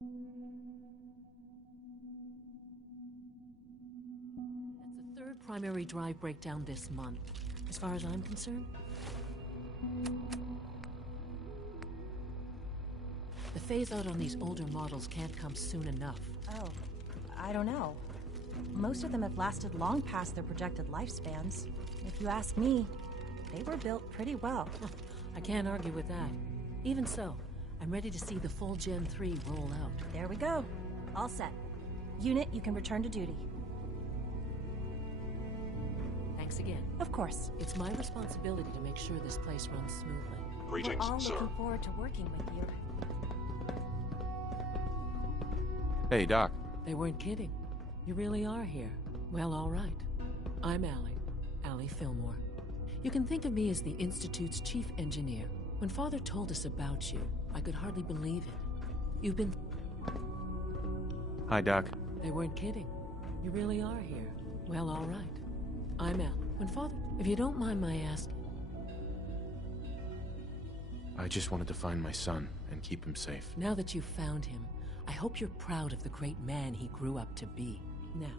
That's the third primary drive breakdown this month, as far as I'm concerned. The phase-out on these older models can't come soon enough. Oh, I don't know. Most of them have lasted long past their projected lifespans. If you ask me, they were built pretty well. I can't argue with that. Even so, I'm ready to see the full Gen 3 roll out. There we go. All set. Unit, you can return to duty. Thanks again. Of course. It's my responsibility to make sure this place runs smoothly. Greetings, We're all sir. looking forward to working with you. Hey, Doc. They weren't kidding. You really are here. Well, all right. I'm Allie Fillmore. You can think of me as the Institute's chief engineer. When Father told us about you, I could hardly believe it. You've been... Hi, Doc. They weren't kidding. You really are here. Well, all right. I'm Allie. When Father... If you don't mind my asking... I just wanted to find my son and keep him safe. Now that you've found him, I hope you're proud of the great man he grew up to be. Now,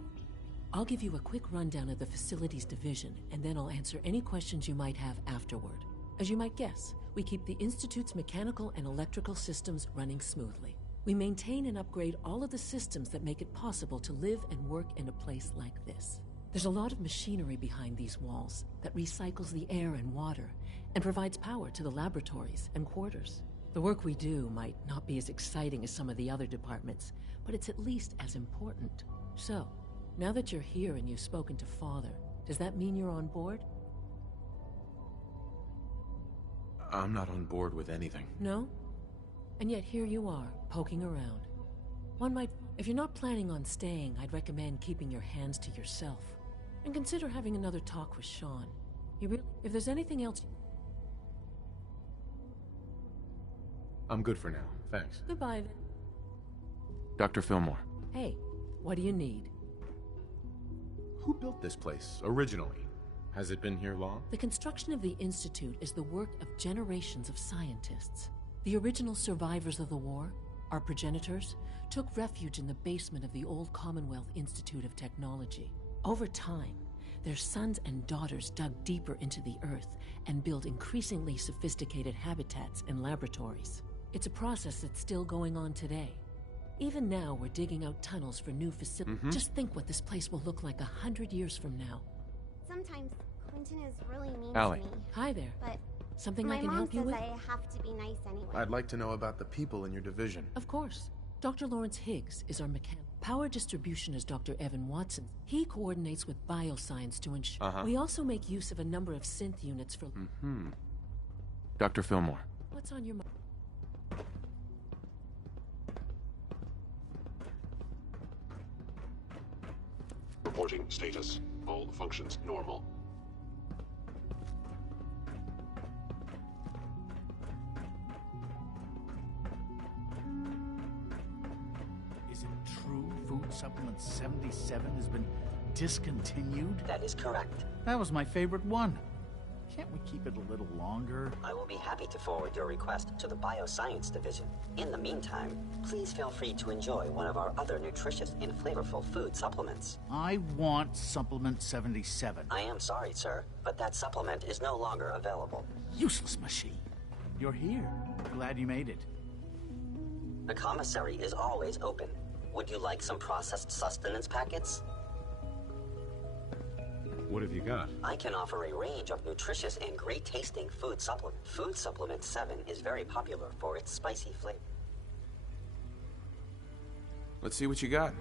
I'll give you a quick rundown of the facilities division, and then I'll answer any questions you might have afterward. As you might guess, we keep the Institute's mechanical and electrical systems running smoothly. We maintain and upgrade all of the systems that make it possible to live and work in a place like this. There's a lot of machinery behind these walls that recycles the air and water and provides power to the laboratories and quarters. The work we do might not be as exciting as some of the other departments, but it's at least as important. So, now that you're here and you've spoken to Father, does that mean you're on board? I'm not on board with anything. No? And yet here you are, poking around. One might... If you're not planning on staying, I'd recommend keeping your hands to yourself. And consider having another talk with Sean. If there's anything else... I'm good for now, thanks. Goodbye, then. Dr. Fillmore. Hey, what do you need? Who built this place, originally? Has it been here long? The construction of the Institute is the work of generations of scientists. The original survivors of the war, our progenitors, took refuge in the basement of the old Commonwealth Institute of Technology. Over time, their sons and daughters dug deeper into the earth and built increasingly sophisticated habitats and laboratories. It's a process that's still going on today. Even now, we're digging out tunnels for new facilities. Just think what this place will look like 100 years from now. Sometimes Quentin is really mean Allie. to me. Hi there. But Something my I can mom help you says with? I have to be nice anyway. I'd like to know about the people in your division. Of course. Dr. Lawrence Higgs is our mechanic. Power distribution is Dr. Evan Watson. He coordinates with bioscience to ensure. We also make use of a number of synth units for... Dr. Fillmore. What's on your mind? Reporting status. All functions normal. Is it true food supplement 77 has been discontinued? That is correct. That was my favorite one. Can't we keep it a little longer? I will be happy to forward your request to the Bioscience Division. In the meantime, please feel free to enjoy one of our other nutritious and flavorful food supplements. I want supplement 77. I am sorry, sir, but that supplement is no longer available. Useless machine. You're here. Glad you made it. The commissary is always open. Would you like some processed sustenance packets? What have you got? I can offer a range of nutritious and great-tasting food supplement. Food Supplement 7 is very popular for its spicy flavor. Let's see what you got.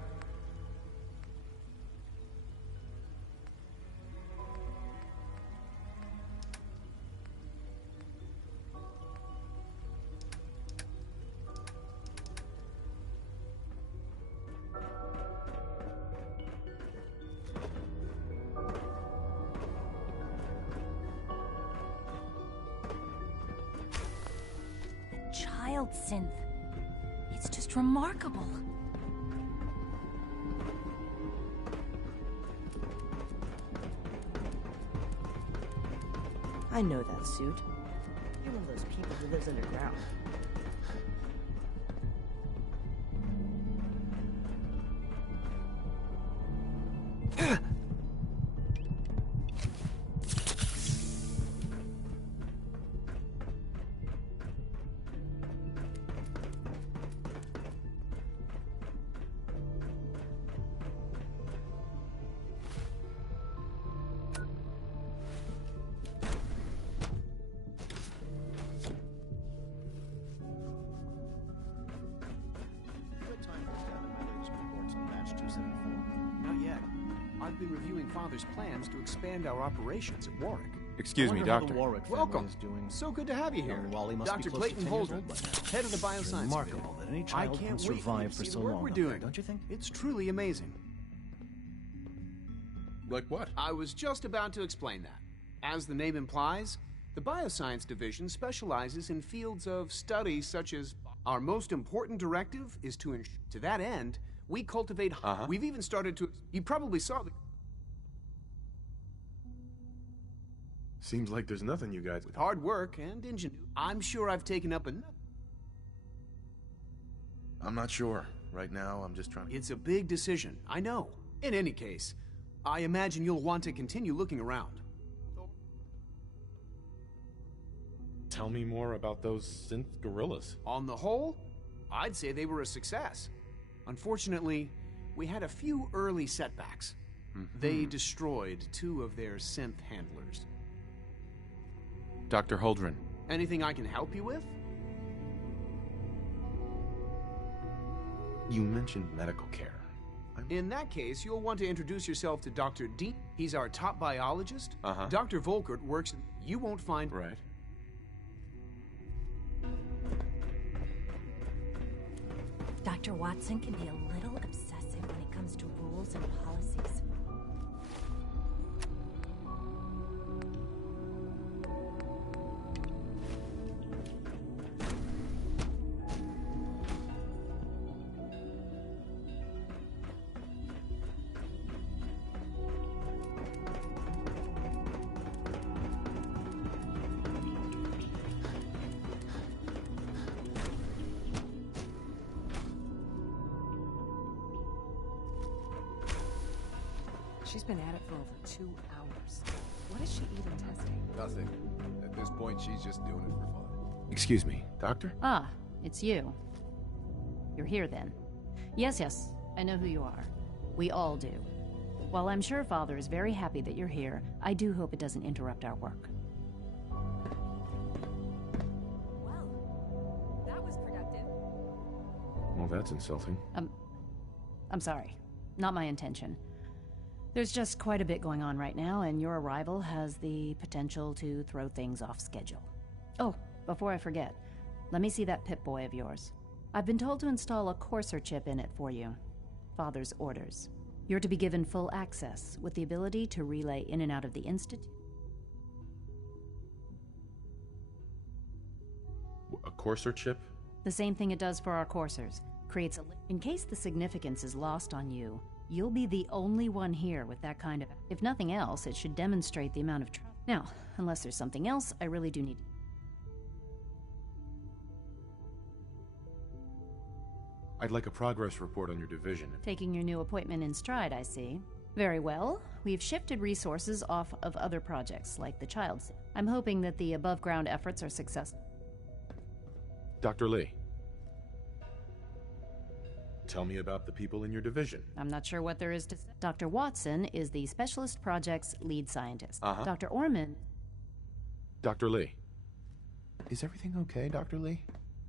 Child synth. It's just remarkable. I know that suit. You're one of those people who lives underground. Not yet. I've been reviewing Father's plans to expand our operations at Warwick. Excuse me, Doctor. Welcome. So good to have you here. Dr. Clayton Holden, head of the Bioscience Remarkable that any child I can can't survive for see so the work long. we're doing. Don't you think? It's truly amazing. Like what? I was just about to explain that. As the name implies, the Bioscience Division specializes in fields of study such as our most important directive is to to that end, we cultivate... We've even started to... You probably saw the... Seems like there's nothing you guys... With hard work and ingenuity, I'm sure I've taken up enough. I'm not sure. Right now, I'm just trying to... It's a big decision, I know. In any case, I imagine you'll want to continue looking around. Tell me more about those synth gorillas. On the whole, I'd say they were a success. Unfortunately, we had a few early setbacks. They destroyed 2 of their synth handlers. Dr. Holdren. Anything I can help you with? You mentioned medical care. In that case, you'll want to introduce yourself to Dr. Dean. He's our top biologist. Dr. Volkert works... You won't find... Right. Dr. Watson can be a little obsessive when it comes to rules and policies. She's been at it for over 2 hours. What is she even testing? Nothing. At this point, she's just doing it for fun. Excuse me, Doctor? Ah, it's you. You're here then. Yes, I know who you are. We all do. While I'm sure Father is very happy that you're here, I do hope it doesn't interrupt our work. Well, that was productive. Well, that's insulting. I'm sorry. Not my intention. There's just quite a bit going on right now, and your arrival has the potential to throw things off schedule. Oh, before I forget, let me see that Pip-Boy of yours. I've been told to install a courser chip in it for you. Father's orders. You're to be given full access, with the ability to relay in and out of the Institute. A courser chip? The same thing it does for our coursers. Creates a... In case the significance is lost on you, you'll be the only one here with that kind of... If nothing else, it should demonstrate the amount of trust. Now, unless there's something else, I really do need... I'd like a progress report on your division. Taking your new appointment in stride, I see. Very well. We've shifted resources off of other projects, like the child's. I'm hoping that the above-ground efforts are successful. Dr. Lee. Tell me about the people in your division. I'm not sure what there is to say. Dr. Watson is the Specialist Project's lead scientist. Dr. Orman... Dr. Lee. Is everything okay, Dr. Lee?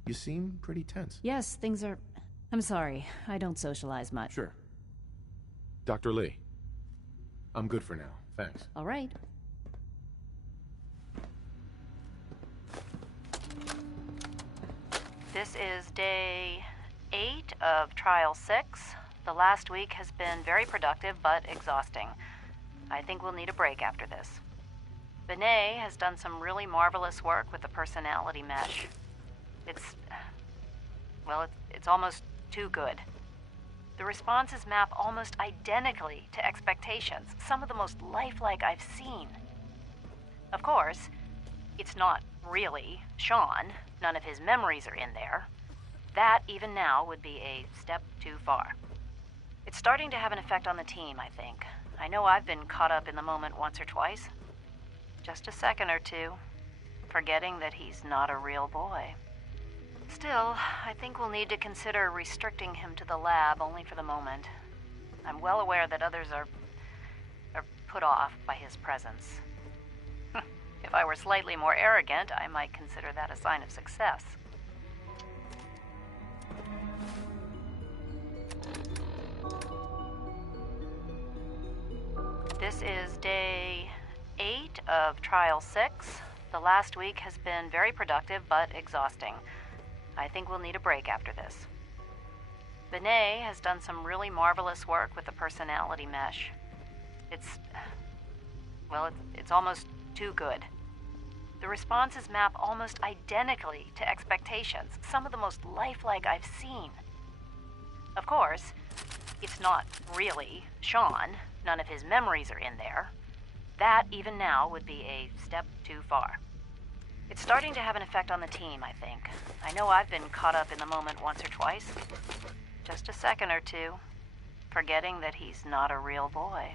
You seem pretty tense. Yes, things are... I'm sorry. I don't socialize much. Sure. Dr. Lee. I'm good for now. Thanks. All right. This is day 8 of Trial 6. The last week has been very productive, but exhausting. I think we'll need a break after this. Benet has done some really marvelous work with the personality mesh. It's almost too good. The responses map almost identically to expectations, some of the most lifelike I've seen. Of course, it's not really Sean. None of his memories are in there. That, even now, would be a step too far. It's starting to have an effect on the team, I think. I know I've been caught up in the moment once or twice. Just a second or two, forgetting that he's not a real boy. Still, I think we'll need to consider restricting him to the lab only for the moment. I'm well aware that others are put off by his presence. If I were slightly more arrogant, I might consider that a sign of success. This is day 8 of Trial 6. The last week has been very productive but exhausting. I think we'll need a break after this. Benet has done some really marvelous work with the personality mesh. It's almost too good. The responses map almost identically to expectations, some of the most lifelike I've seen. Of course, it's not really Sean. None of his memories are in there. That, even now, would be a step too far. It's starting to have an effect on the team, I think. I know I've been caught up in the moment once or twice. Just a second or two, forgetting that he's not a real boy.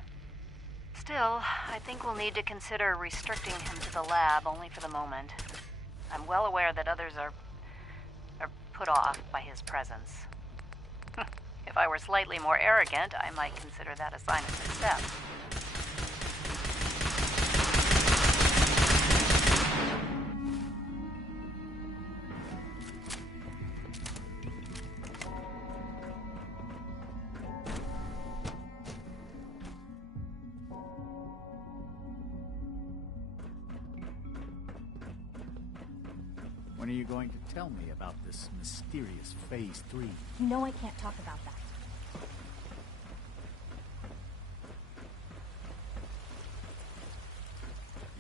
Still, I think we'll need to consider restricting him to the lab only for the moment. I'm well aware that others are put off by his presence. If I were slightly more arrogant, I might consider that a sign of success. When are you going to tell me about this mysterious Phase 3? You know I can't talk about that.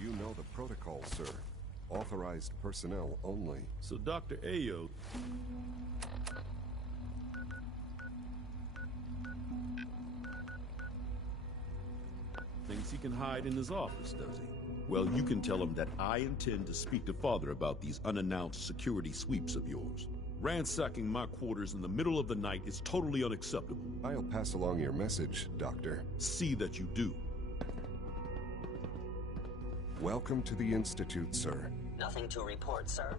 You know the protocol, sir. Authorized personnel only. So Dr. Ayo... thinks he can hide in his office, does he? Well, you can tell him that I intend to speak to Father about these unannounced security sweeps of yours. Ransacking my quarters in the middle of the night is totally unacceptable. I'll pass along your message, Doctor. See that you do. Welcome to the Institute, sir. Nothing to report, sir.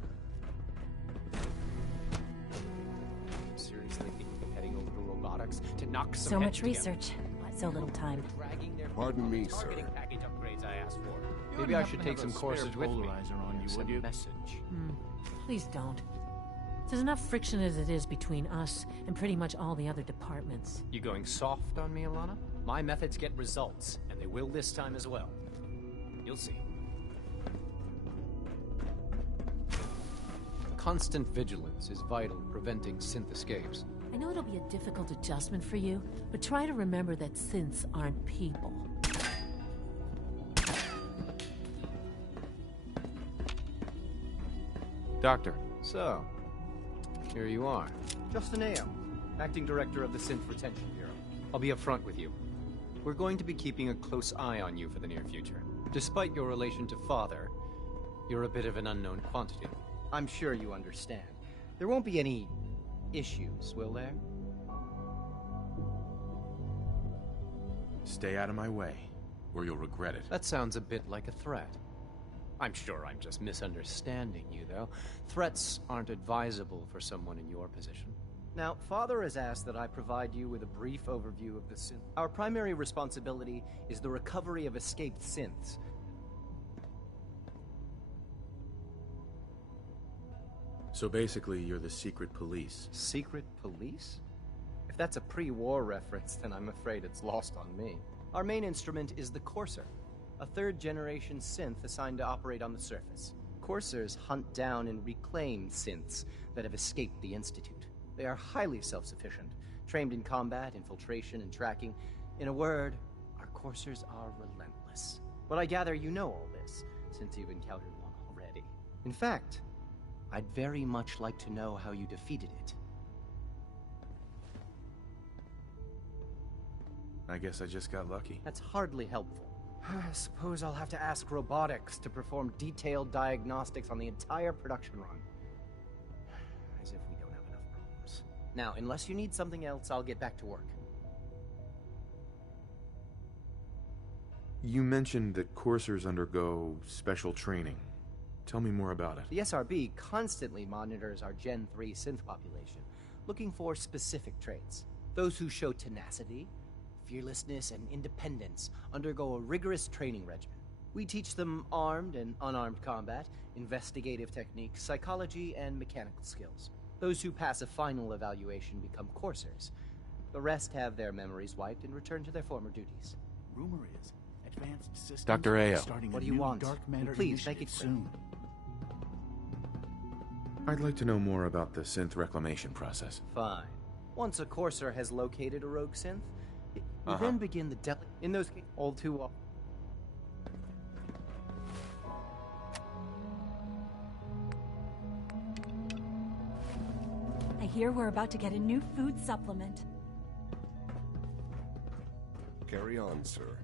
Seriously thinking of heading over to robotics to knock some So heads much together. research, but so little time. Pardon me, sir. Package upgrades I asked for. Maybe I should take some courses with me. On you, would you? Message. Please don't. There's enough friction as it is between us and pretty much all the other departments. You going soft on me, Alana? My methods get results, and they will this time as well. You'll see. Constant vigilance is vital in preventing synth escapes. I know it'll be a difficult adjustment for you, but try to remember that synths aren't people. Doctor. So, here you are. Justin Ayo, Acting Director of the Synth Retention Bureau. I'll be upfront with you. We're going to be keeping a close eye on you for the near future. Despite your relation to Father, you're a bit of an unknown quantity. I'm sure you understand. There won't be any issues, will there? Stay out of my way, or you'll regret it. That sounds a bit like a threat. I'm sure I'm just misunderstanding you, though. Threats aren't advisable for someone in your position. Now, Father has asked that I provide you with a brief overview of the synth. Our primary responsibility is the recovery of escaped synths. So basically, you're the secret police. Secret police? If that's a pre-war reference, then I'm afraid it's lost on me. Our main instrument is the Courser, a third-generation synth assigned to operate on the surface. Coursers hunt down and reclaim synths that have escaped the Institute. They are highly self-sufficient, trained in combat, infiltration, and tracking. In a word, our Coursers are relentless. But I gather you know all this, since you've encountered one already. In fact, I'd very much like to know how you defeated it. I guess I just got lucky. That's hardly helpful. I suppose I'll have to ask robotics to perform detailed diagnostics on the entire production run. As if we don't have enough problems. Now, unless you need something else, I'll get back to work. You mentioned that coursers undergo special training. Tell me more about it. The SRB constantly monitors our Gen 3 synth population, looking for specific traits. Those who show tenacity, fearlessness, and independence undergo a rigorous training regimen. We teach them armed and unarmed combat, investigative techniques, psychology, and mechanical skills. Those who pass a final evaluation become coursers. The rest have their memories wiped and return to their former duties. Rumor is, advanced systems Dr. Ayo. starting What a do you new want? dark matter Please make initiative it quick. soon. I'd like to know more about the synth reclamation process. Fine. Once a courser has located a rogue synth, we then begin the in those cases, all too often. I hear we're about to get a new food supplement. Carry on, sir.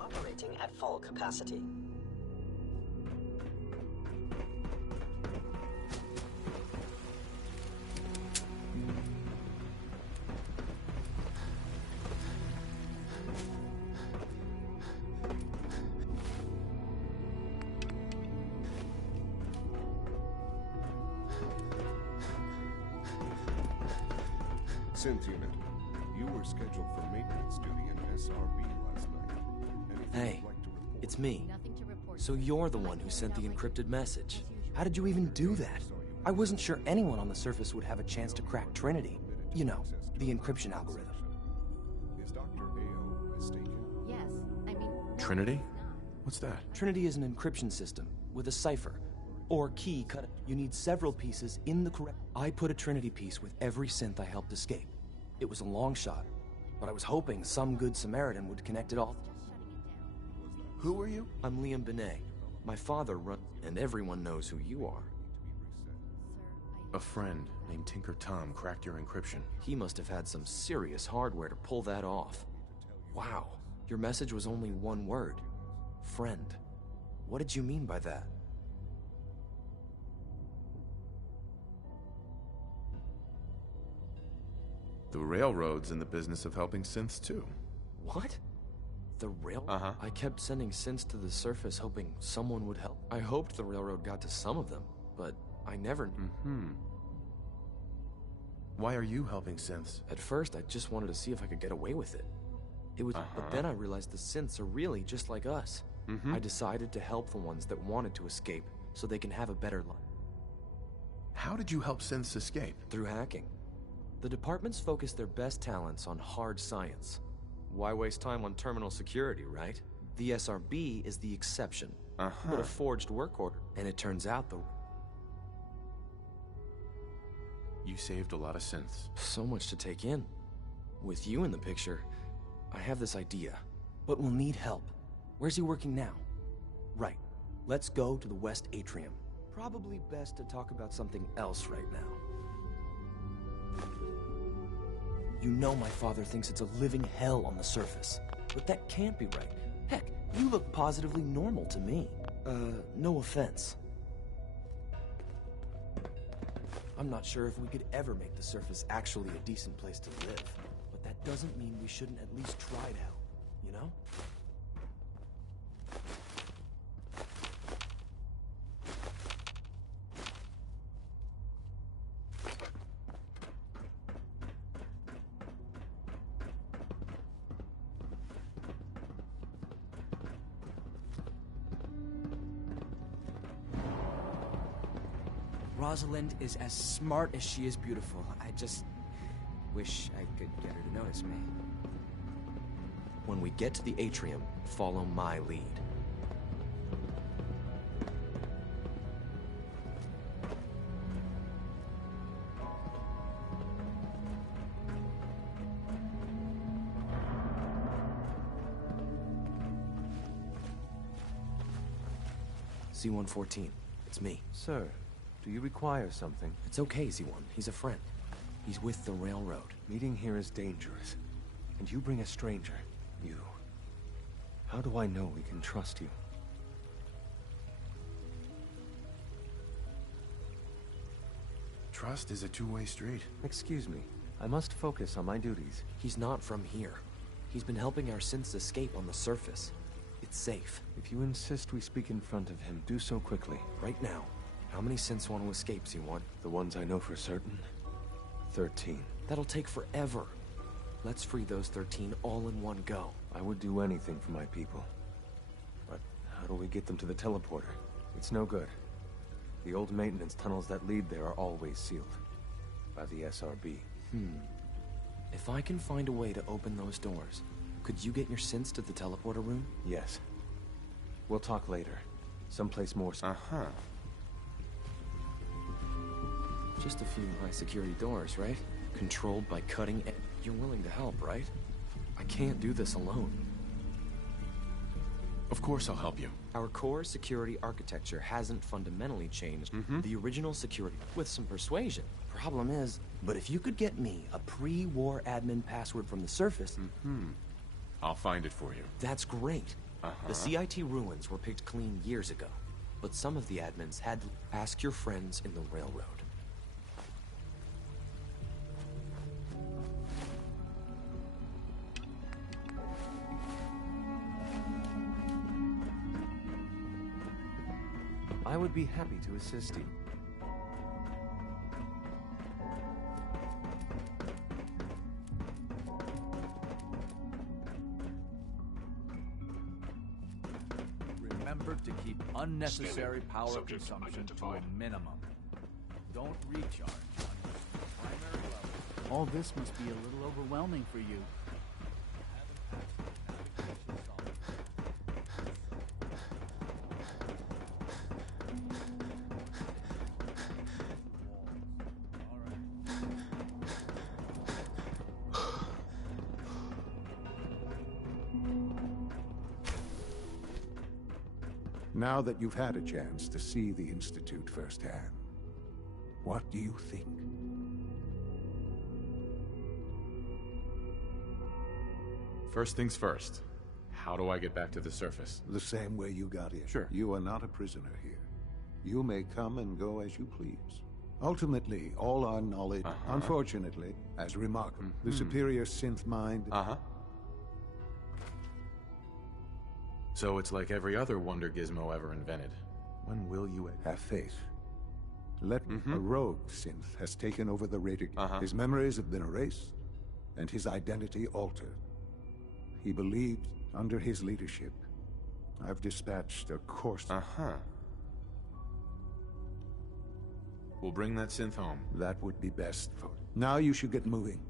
Operating at full capacity. Synth unit, you were scheduled for maintenance duty in SRB last night. Anything Hey, you'd like to report? it's me. So you're the one who sent the encrypted message. How did you even do that? I wasn't sure anyone on the surface would have a chance to crack Trinity. You know, the encryption algorithm. Is Dr. Ayo mistaken? Yes, I mean... Trinity? What's that? Trinity is an encryption system with a cipher or key cut. You need several pieces in the correct... I put a Trinity piece with every synth I helped escape. It was a long shot, but I was hoping some good Samaritan would connect it all. Who are you? I'm Liam Benet. My father runs, and everyone knows who you are. A friend named Tinker Tom cracked your encryption. He must have had some serious hardware to pull that off. Wow, Your message was only one word. Friend. What did you mean by that? The Railroad's in the business of helping synths, too. What? The rail? Uh-huh. I kept sending synths to the surface hoping someone would help. I hoped the Railroad got to some of them, but I never... Why are you helping synths? At first, I just wanted to see if I could get away with it. It was, But then I realized the synths are really just like us. I decided to help the ones that wanted to escape, so they can have a better life. How did you help synths escape? Through hacking. The departments focus their best talents on hard science. Why waste time on terminal security, right? The SRB is the exception. But a forged work order. And it turns out You saved a lot of synths. So much to take in. With you in the picture, I have this idea. But we'll need help. Where's he working now? Right. Let's go to the West Atrium. Probably best to talk about something else right now. You know my father thinks it's a living hell on the surface. But that can't be right. Heck, you look positively normal to me. No offense. I'm not sure if we could ever make the surface actually a decent place to live. But that doesn't mean we shouldn't at least try to help, you know? Rosalind is as smart as she is beautiful. I just wish I could get her to notice me. When we get to the atrium, follow my lead. C-114, it's me. Sir, do you require something? It's okay, Z1. He's a friend. He's with the Railroad. Meeting here is dangerous. And you bring a stranger. You. How do I know we can trust you? Trust is a two-way street. Excuse me. I must focus on my duties. He's not from here. He's been helping our synths escape on the surface. It's safe. If you insist we speak in front of him, do so quickly. Right now. How many synths want to escape, Z1? The ones I know for certain. 13. That'll take forever. Let's free those 13 all in one go. I would do anything for my people. But how do we get them to the teleporter? It's no good. The old maintenance tunnels that lead there are always sealed. By the SRB. If I can find a way to open those doors, could you get your synths to the teleporter room? Yes. We'll talk later. Someplace more... Just a few high-security doors, right? Controlled by cutting edge. You're willing to help, right? I can't do this alone. Of course I'll help you. Our core security architecture hasn't fundamentally changed. The original security, with some persuasion. Problem is, but if you could get me a pre-war admin password from the surface... I'll find it for you. That's great. The CIT ruins were picked clean years ago. But some of the admins had to ask your friends in the Railroad. I would be happy to assist you. Remember to keep unnecessary power Subject consumption to a identified. minimum. Don't recharge on your primary level. All this must be a little overwhelming for you. Now that you've had a chance to see the Institute firsthand, what do you think? First things first. How do I get back to the surface? The same way you got in. Sure. You are not a prisoner here. You may come and go as you please. Ultimately, all our knowledge, unfortunately, as remarkable, the superior synth mind... So it's like every other wonder gizmo ever invented. When will you... Have faith. A rogue synth has taken over the radar. His memories have been erased, and his identity altered. He believed, under his leadership, I've dispatched a course... We'll bring that synth home. That would be best. Now you should get moving.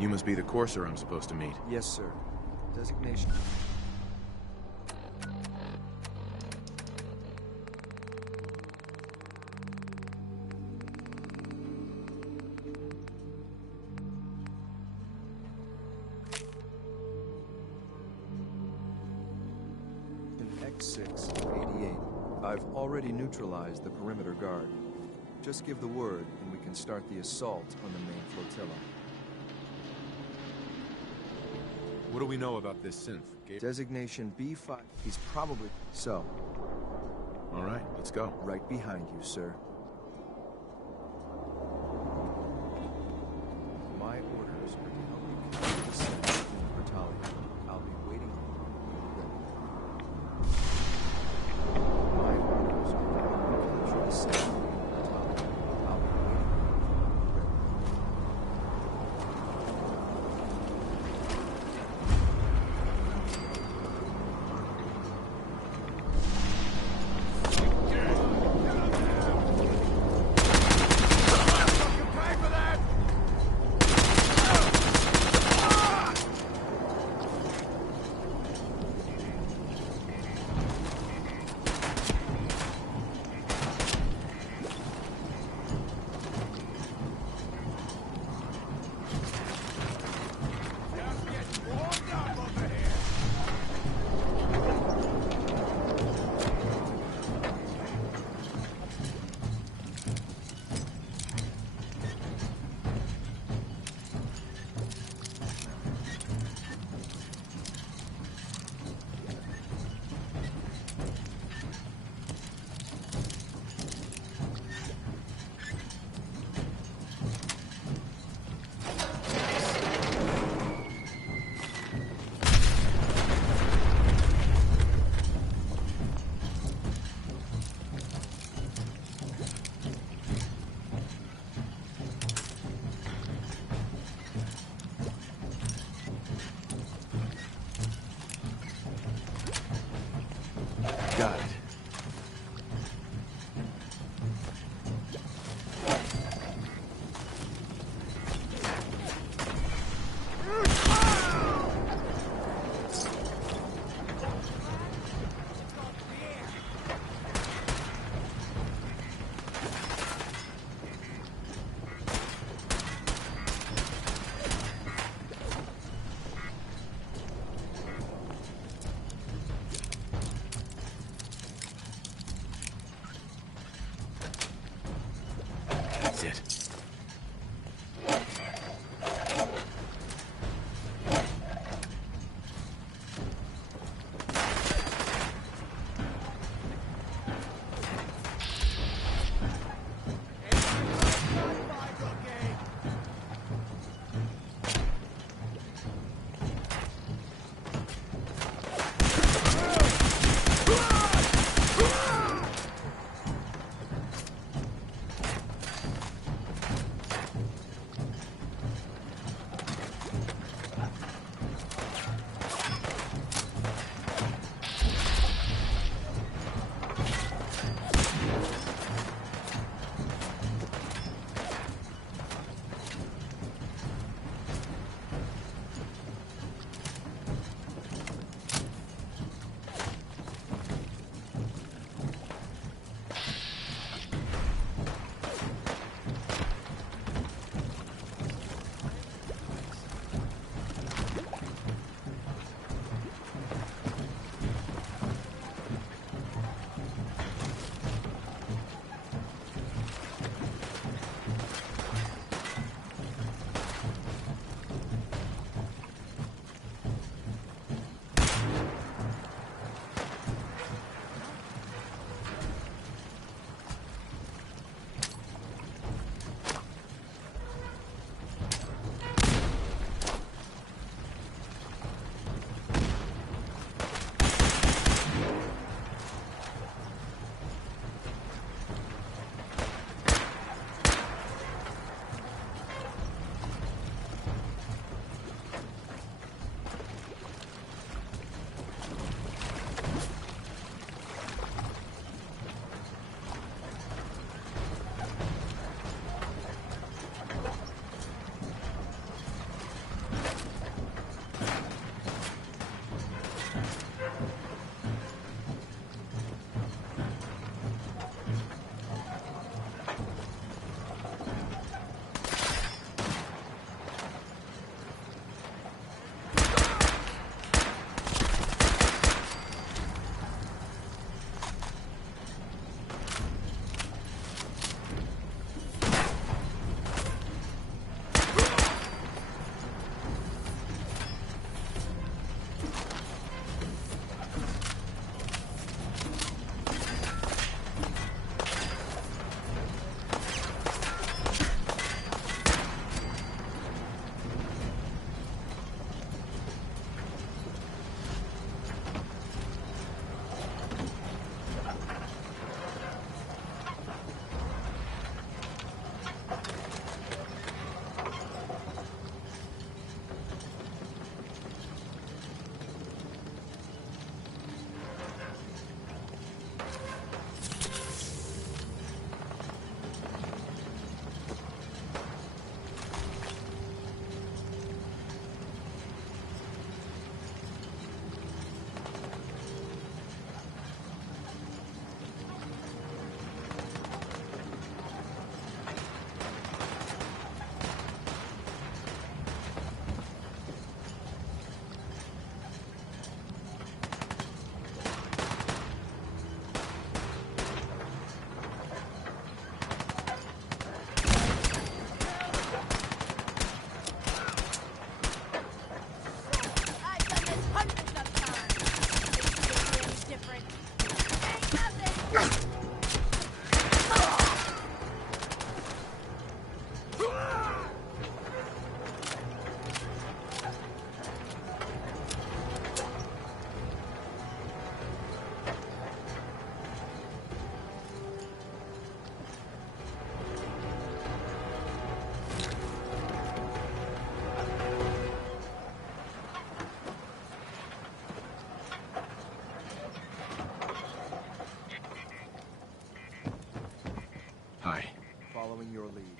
You must be the courser I'm supposed to meet. Yes, sir. Designation. X688. I've already neutralized the perimeter guard. Just give the word and we can start the assault on the main flotilla. What do we know about this synth? Designation B5. He's probably... So. All right, let's go. Right behind you, sir. My orders are to help you control the synth in the battalion. I'll be waiting on you. My orders are to help you capture the synth in the battalion. I'll be waiting on you. Got it. Hi. Following your lead.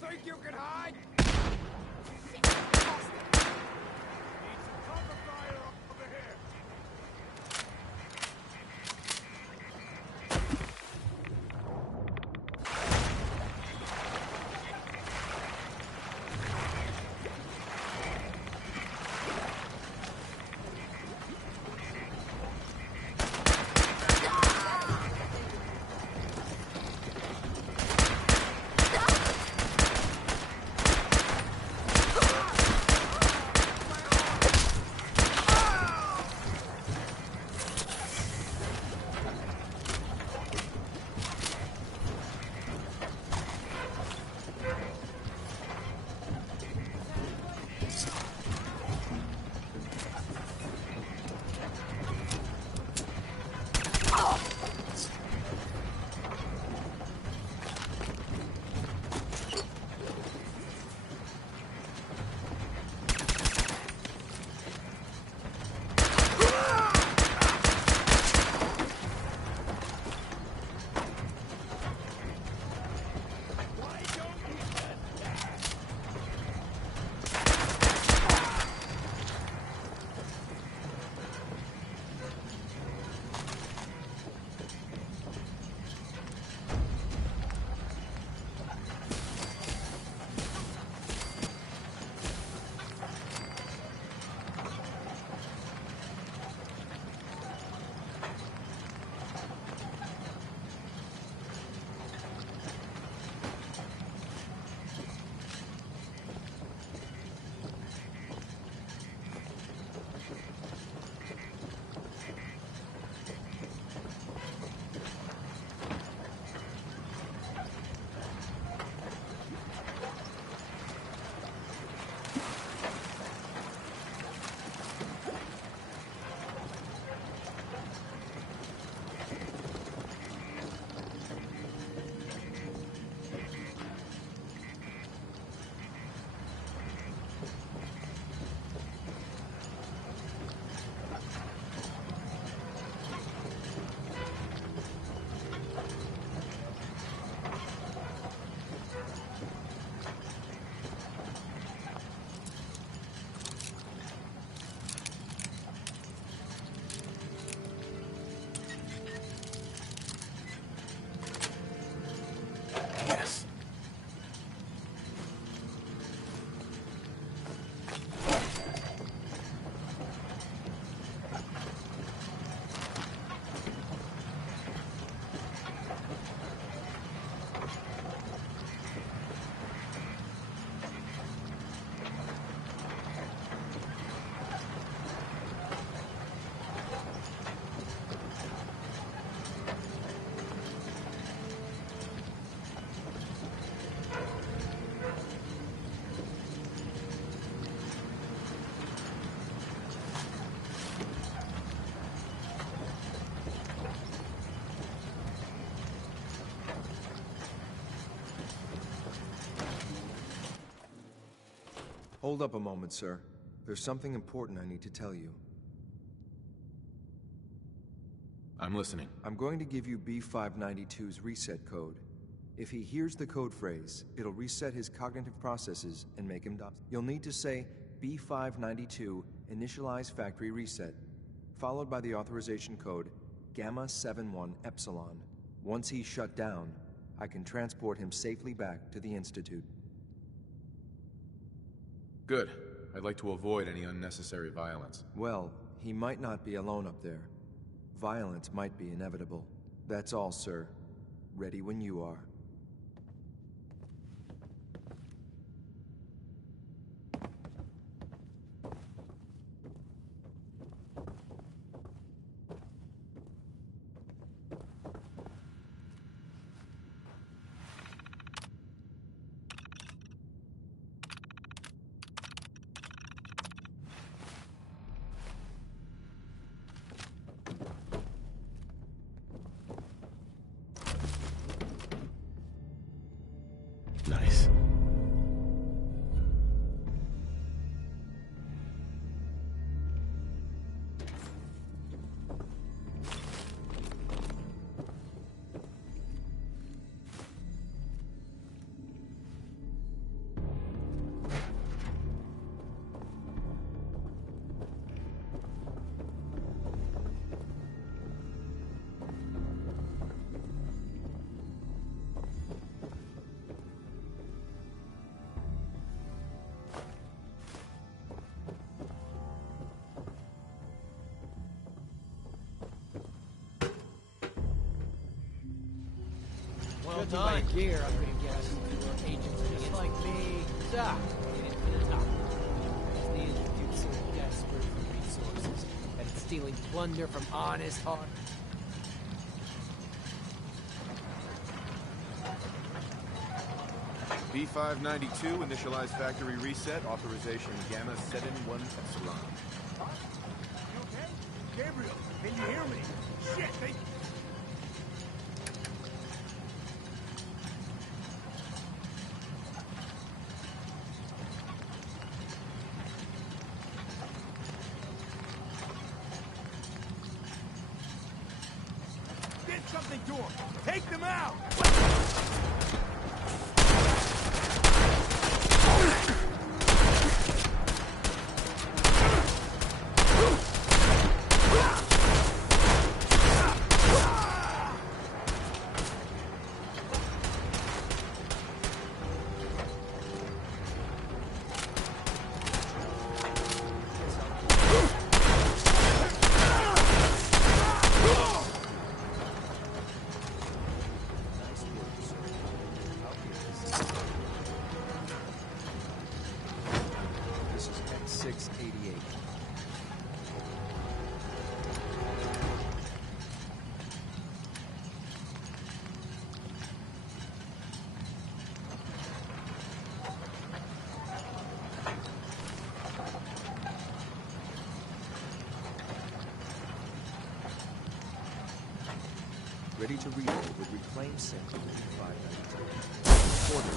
Think you can hide? Hold up a moment, sir. There's something important I need to tell you. I'm listening. I'm going to give you B592's reset code. If he hears the code phrase, it'll reset his cognitive processes and make him die. You'll need to say B592 initialize factory reset, followed by the authorization code Gamma 71 Epsilon. Once he's shut down, I can transport him safely back to the Institute. Good. I'd like to avoid any unnecessary violence. Well, he might not be alone up there. Violence might be inevitable. That's all, sir. Ready when you are. Nice. Well done. Gear, I'm gonna guess. Your agents just like me. Stop. Get it to the top. It's the Institute so desperate for resources, and it's stealing plunder from honest heart. B592, initialize factory reset, authorization Gamma 71 Epsilon. You okay? Gabriel, can you hear me? Shit, they... Did something to them! Take them out! This is X688. Ready to reload with reclaimed sync 592. Order.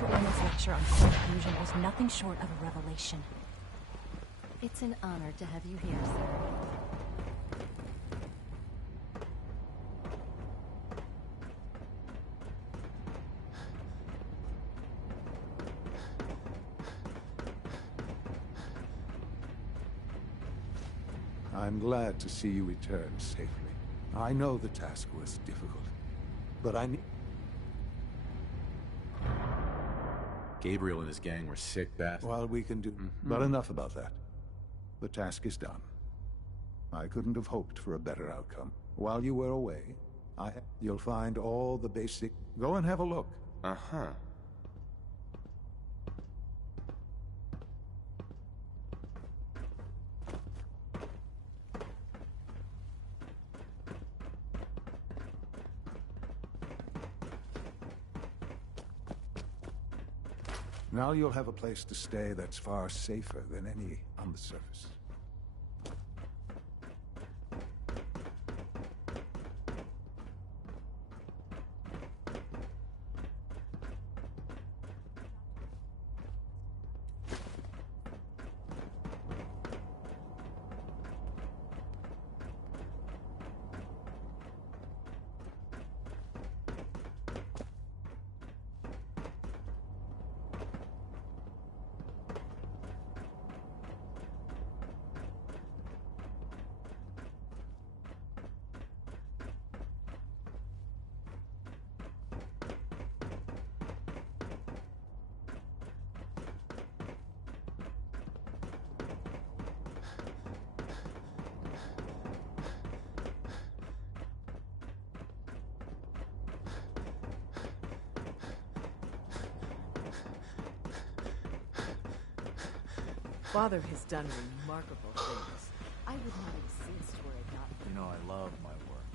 Dr. Ullman's lecture on cold fusion was nothing short of a revelation. It's an honor to have you here, sir. I'm glad to see you return safely. I know the task was difficult, but I need... Gabriel and his gang were sick bastards. Well, we can do... But enough about that. The task is done. I couldn't have hoped for a better outcome. While you were away, you'll find all the basic... Go and have a look. Uh-huh. Now you'll have a place to stay that's far safer than any on the surface. Father has done remarkable things. I would not exist were it not for... You know, I love my work,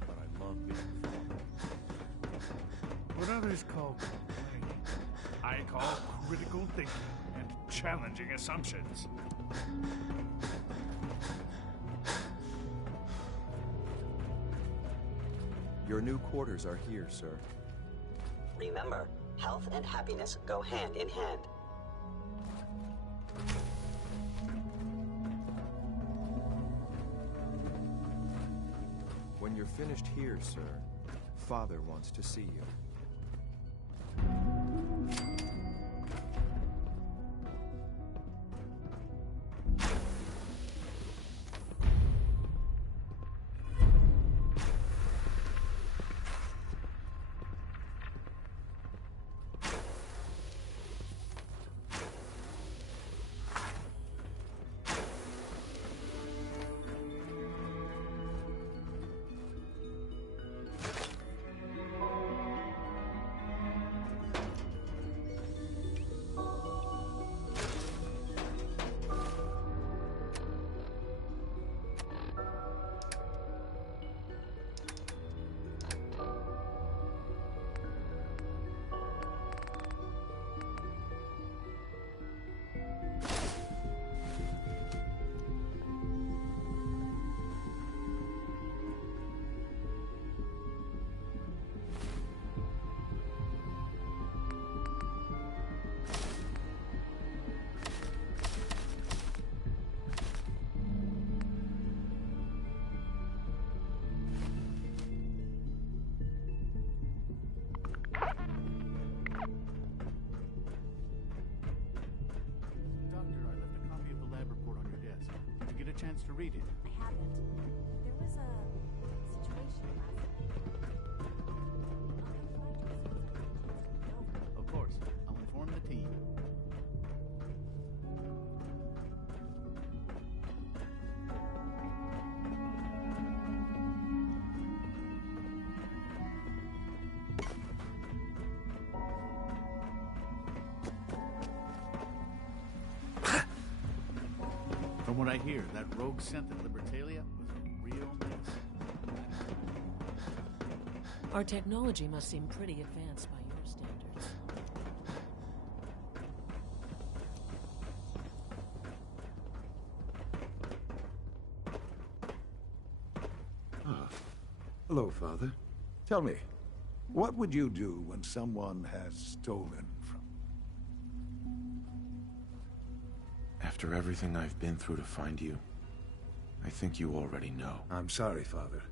but I love being father. What others call complaining, I call critical thinking and challenging assumptions. Your new quarters are here, sir. Remember, health and happiness go hand in hand. When you're finished here, sir, Father wants to see you. Chance to read it. I haven't. There was a situation last night. Of course. I'll inform the team. From what I hear, that rogue synth at Libertalia was a real mess. Our technology must seem pretty advanced by your standards. Ah. Hello, Father. Tell me, what would you do when someone has stolen from After everything I've been through to find you, I think you already know. I'm sorry, Father.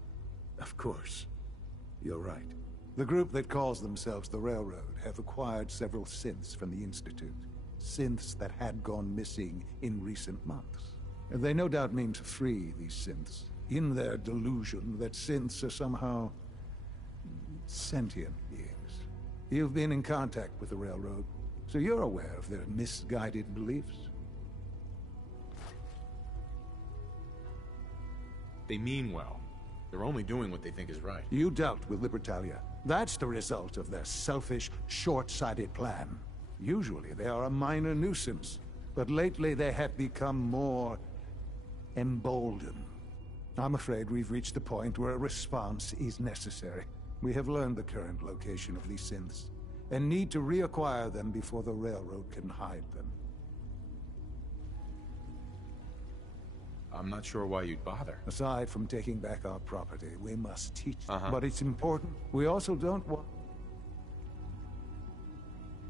Of course. You're right. The group that calls themselves the Railroad have acquired several synths from the Institute. Synths that had gone missing in recent months. They no doubt mean to free these synths, in their delusion that synths are somehow sentient beings. You've been in contact with the Railroad, so you're aware of their misguided beliefs. They mean well. They're only doing what they think is right. You dealt with Libertalia. That's the result of their selfish, short-sighted plan. Usually they are a minor nuisance, but lately they have become more emboldened. I'm afraid we've reached the point where a response is necessary. We have learned the current location of these synths, and need to reacquire them before the Railroad can hide them. I'm not sure why you'd bother. Aside from taking back our property, we must teach them. But it's important. We also don't want...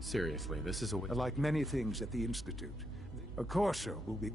Seriously, this is a... Like many things at the Institute, a courser will be...